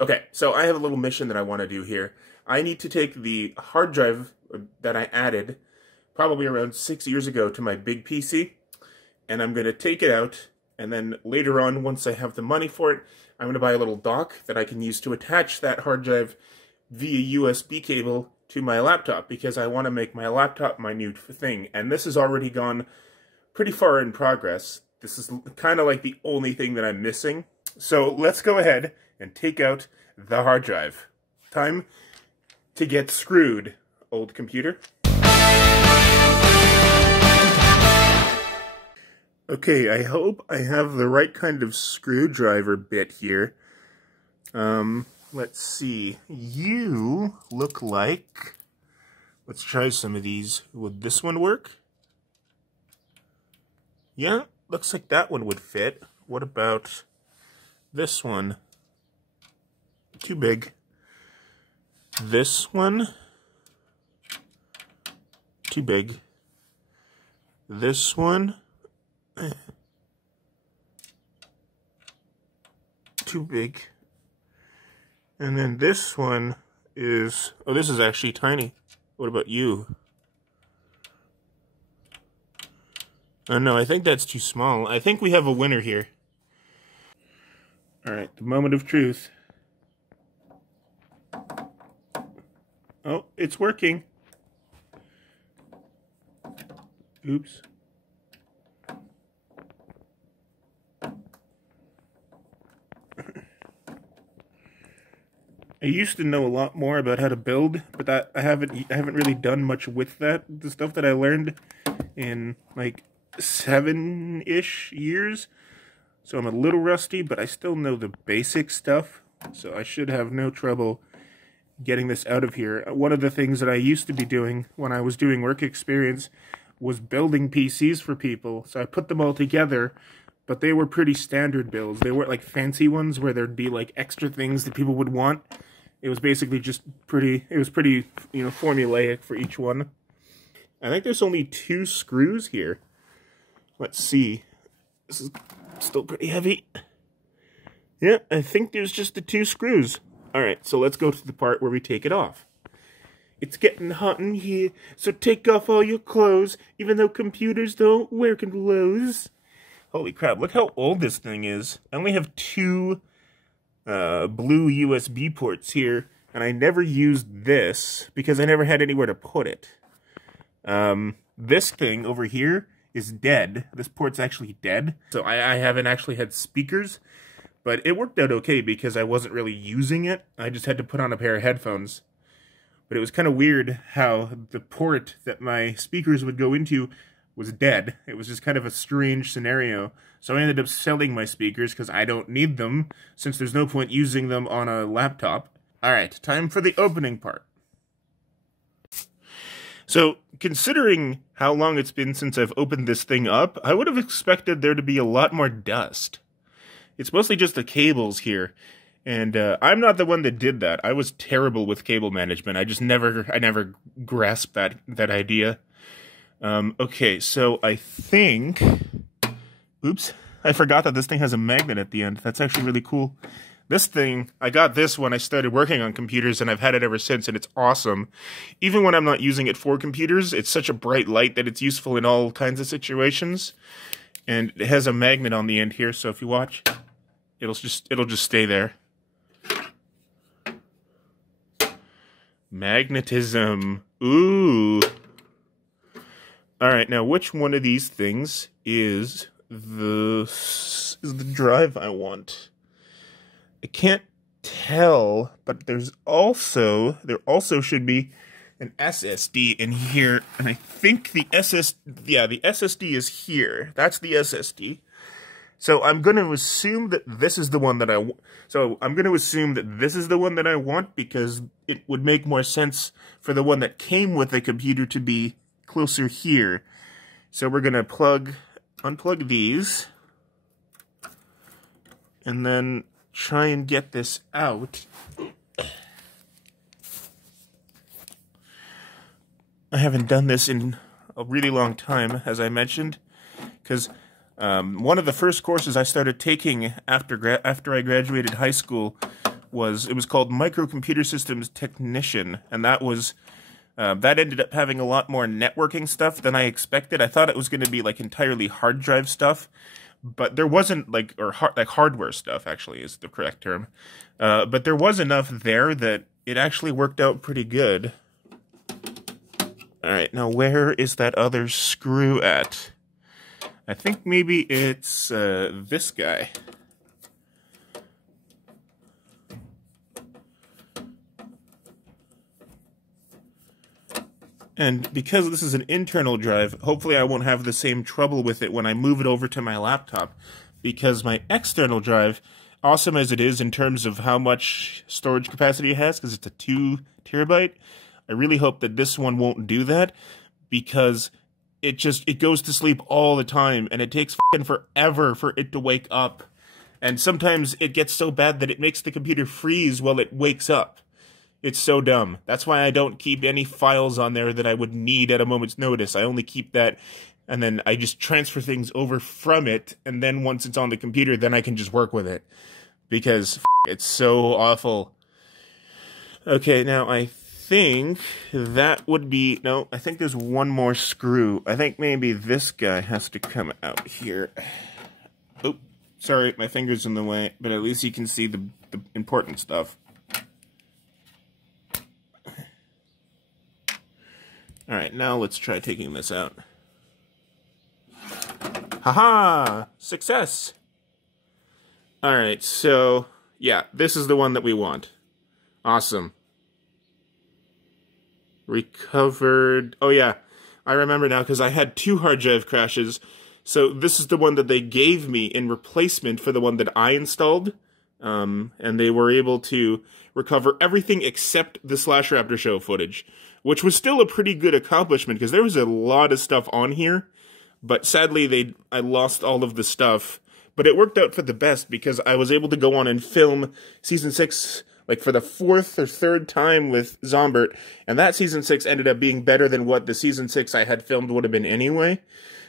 Okay, so I have a little mission that I want to do here. I need to take the hard drive that I added probably around 6 years ago to my big PC, and I'm going to take it out, and then later on, once I have the money for it, I'm going to buy a little dock that I can use to attach that hard drive via USB cable to my laptop, because I want to make my laptop my new thing, and this has already gone pretty far in progress. This is kind of like the only thing that I'm missing. So let's go ahead and take out the hard drive. Time to get screwed, old computer. Okay, I hope I have the right kind of screwdriver bit here. Let's see. You look like... Let's try some of these. Would this one work? Yeah, looks like that one would fit. What about this one? Too big. This one? Too big. This one? Too big. And then this one is... Oh, this is actually tiny. What about you? Oh no, I think that's too small. I think we have a winner here. Alright, the moment of truth. Oh, it's working. Oops. I used to know a lot more about how to build, but I haven't really done much with that. The stuff that I learned in like 7-ish years. So I'm a little rusty, but I still know the basic stuff. So I should have no trouble getting this out of here. One of the things that I used to be doing when I was doing work experience was building PCs for people. So I put them all together, but they were pretty standard builds. They weren't like fancy ones where there'd be like extra things that people would want. It was basically just pretty, you know, formulaic for each one. I think there's only 2 screws here. Let's see. This is still pretty heavy. Yeah, I think there's just the 2 screws. Alright, so let's go to the part where we take it off. It's getting hot in here, so take off all your clothes, even though computers don't wear clothes. Holy crap, look how old this thing is. I only have 2 blue USB ports here, and I never used this because I never had anywhere to put it. This thing over here is dead. This port's actually dead, so I haven't actually had speakers, but it worked out okay because I wasn't really using it. I just had to put on a pair of headphones. But it was kind of weird how the port that my speakers would go into was dead. It was just kind of a strange scenario. So I ended up selling my speakers because I don't need them, since there's no point using them on a laptop. Alright, time for the opening part. So, considering how long it's been since I've opened this thing up, I would have expected there to be a lot more dust. It's mostly just the cables here. And I'm not the one that did that. I was terrible with cable management. I never grasped that idea. Okay, so I think... Oops, I forgot that this thing has a magnet at the end. That's actually really cool. This thing, I got this when I started working on computers, and I've had it ever since, and it's awesome. Even when I'm not using it for computers, it's such a bright light that it's useful in all kinds of situations. And it has a magnet on the end here, so if you watch, it'll just stay there. Magnetism. Ooh. Alright, now which one of these things is the drive I want? I can't tell, but there also should be an SSD in here, and I think the SSD is here. That's the SSD. So I'm going to assume that this is the one that I want, because it would make more sense for the one that came with the computer to be closer here. So we're going to unplug these, and then try and get this out. I haven't done this in a really long time, as I mentioned, because one of the first courses I started taking after I graduated high school was, it was called Microcomputer Systems Technician, and that was, that ended up having a lot more networking stuff than I expected. I thought it was going to be like entirely hard drive stuff, but there wasn't like, or like hardware stuff actually is the correct term. But there was enough there that it actually worked out pretty good. All right, now where is that other screw at? I think maybe it's this guy. And because this is an internal drive, hopefully I won't have the same trouble with it when I move it over to my laptop. Because my external drive, awesome as it is in terms of how much storage capacity it has, because it's a 2 terabyte, I really hope that this one won't do that, because it goes to sleep all the time, and it takes fucking forever for it to wake up. And sometimes it gets so bad that it makes the computer freeze while it wakes up. It's so dumb. That's why I don't keep any files on there that I would need at a moment's notice. I only keep that, and then I just transfer things over from it, and then once it's on the computer, then I can just work with it. Because it's so awful. Okay, now I think that would be... No, I think there's one more screw. I think maybe this guy has to come out here. Oh, sorry, my finger's in the way, but at least you can see the important stuff. Alright, now let's try taking this out. Haha! Success! Alright, so, yeah, this is the one that we want. Awesome. Recovered... Oh yeah, I remember now because I had 2 hard drive crashes. So this is the one that they gave me in replacement for the one that I installed. And they were able to recover everything except the Slash Raptor show footage. Which was still a pretty good accomplishment, because there was a lot of stuff on here. But sadly, I lost all of the stuff. But it worked out for the best, because I was able to go on and film Season 6, like, for the 4th or 3rd time with Zombert. And that Season 6 ended up being better than what the Season 6 I had filmed would have been anyway.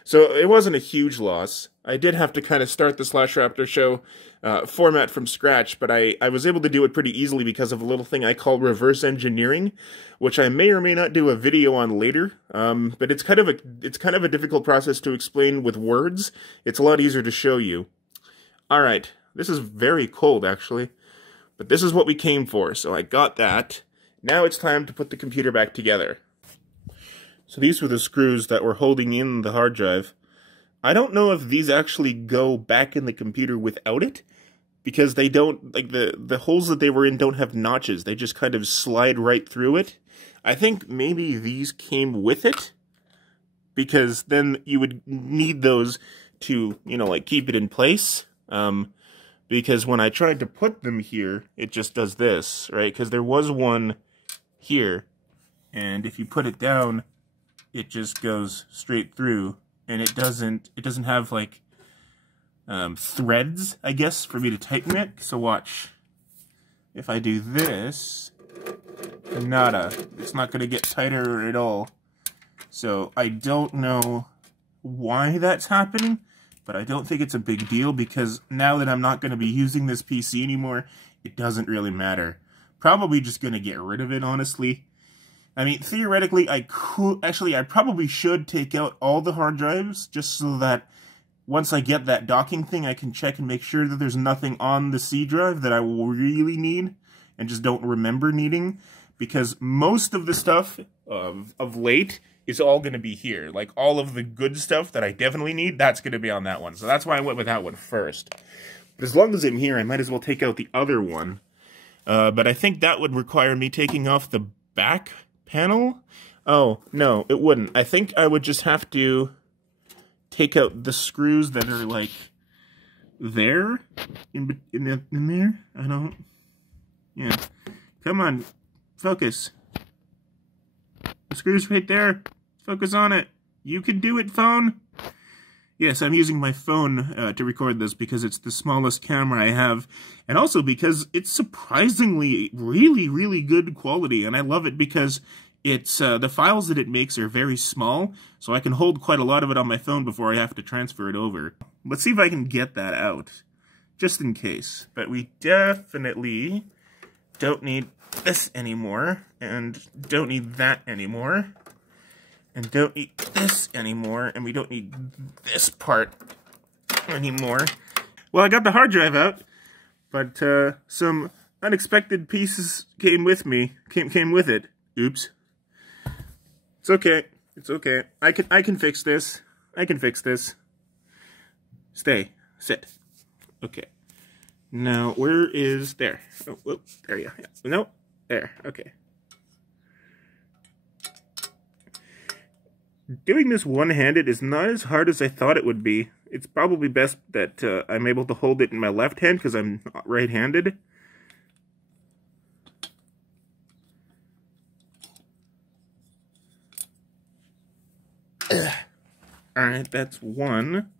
So it wasn't a huge loss. I did have to kind of start the Slash Raptor show format from scratch, but I was able to do it pretty easily because of a little thing I call reverse engineering, which I may or may not do a video on later. But it's kind of a difficult process to explain with words. It's a lot easier to show you. All right, this is very cold actually, but this is what we came for. So I got that. Now it's time to put the computer back together. So these were the screws that were holding in the hard drive. I don't know if these actually go back in the computer without it, because they don't, like, the holes that they were in don't have notches. They just kind of slide right through it. I think maybe these came with it, because then you would need those to, you know, like, keep it in place. Because when I tried to put them here, it just does this, right? Because there was one here, and if you put it down, it just goes straight through, and it doesn't have, like, threads, I guess, for me to tighten it. So watch. If I do this, nada. It's not going to get tighter at all. So I don't know why that's happening, but I don't think it's a big deal, because now that I'm not going to be using this PC anymore, it doesn't really matter. Probably just going to get rid of it, honestly. I mean, theoretically, I probably should take out all the hard drives, just so that once I get that docking thing, I can check and make sure that there's nothing on the C drive that I will really need, and just don't remember needing, because most of the stuff of late is all going to be here. Like, all of the good stuff that I definitely need, that's going to be on that one. So that's why I went with that one first. But as long as I'm here, I might as well take out the other one. But I think that would require me taking off the back panel? Oh, no, it wouldn't. I think I would just have to take out the screws that are, like, there? In there? I don't... Yeah. Come on. Focus. The screw's right there. Focus on it. You can do it, phone! Yes, I'm using my phone to record this because it's the smallest camera I have, and also because it's surprisingly really, really good quality, and I love it because it's the files that it makes are very small, so I can hold quite a lot of it on my phone before I have to transfer it over. Let's see if I can get that out, just in case. But we definitely don't need this anymore, and don't need that anymore, and don't need this anymore, and we don't need this part anymore. Well, I got the hard drive out, but some unexpected pieces came with it. Oops. It's okay. It's okay. I can fix this. I can fix this. Stay. Sit. Okay. Now, where is... There. Oh, whoop, there you go. Yeah. No. There. Okay. Doing this one-handed is not as hard as I thought it would be. It's probably best that I'm able to hold it in my left hand because I'm right-handed. Alright, that's one.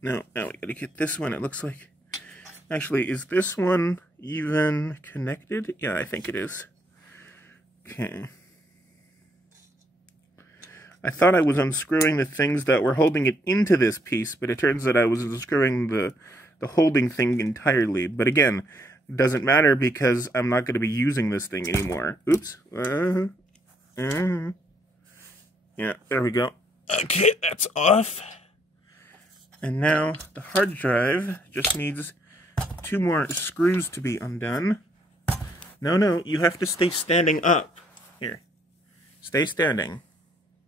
No, now we gotta get this one. It looks like... Actually, is this one even connected? Yeah, I think it is. Okay. I thought I was unscrewing the things that were holding it into this piece, but it turns out I was unscrewing the holding thing entirely. But again, it doesn't matter because I'm not going to be using this thing anymore. Oops. Yeah, there we go. Okay, that's off. And now the hard drive just needs 2 more screws to be undone. No, you have to stay standing up. Here. Stay standing.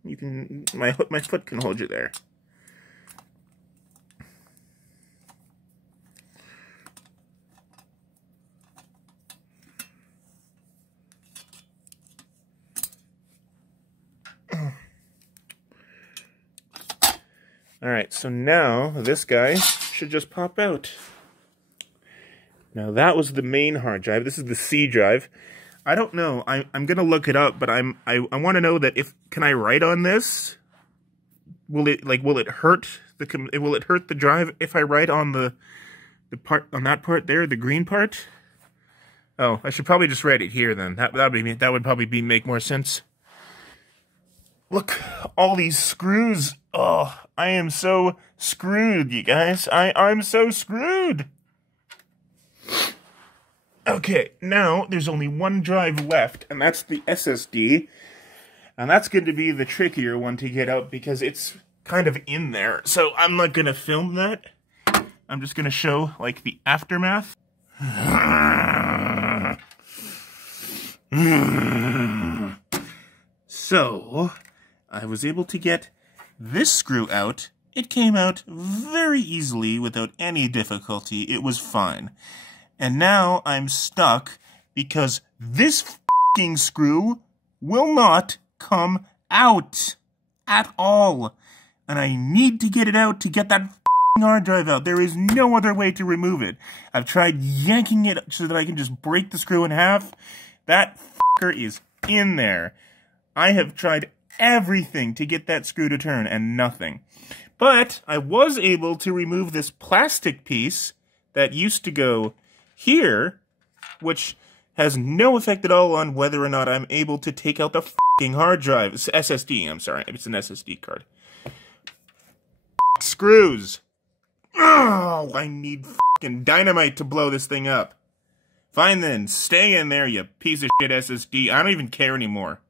You can, my foot can hold you there. Alright, so now this guy should just pop out. Now that was the main hard drive. This is the C drive. I don't know. I'm gonna look it up, but I want to know that can I write on this? Will it hurt the drive if I write on the part on that part there, the green part? Oh, I should probably just write it here then. That would probably make more sense. Look, all these screws. Oh, I am so screwed, you guys. I'm so screwed. Okay, now there's only one drive left, and that's the SSD. And that's going to be the trickier one to get out because it's kind of in there. So I'm not going to film that. I'm just going to show, like, the aftermath. So, I was able to get this screw out. It came out very easily without any difficulty. It was fine. And now I'm stuck because this f***ing screw will not come out at all. And I need to get it out to get that f***ing hard drive out. There is no other way to remove it. I've tried yanking it so that I can just break the screw in half. That f***er is in there. I have tried everything to get that screw to turn and nothing. But I was able to remove this plastic piece that used to go here, which has no effect at all on whether or not I'm able to take out the f***ing hard drive. It's SSD, I'm sorry. It's an SSD card. Screws. Oh, I need f***ing dynamite to blow this thing up. Fine then, stay in there, you piece of shit SSD. I don't even care anymore.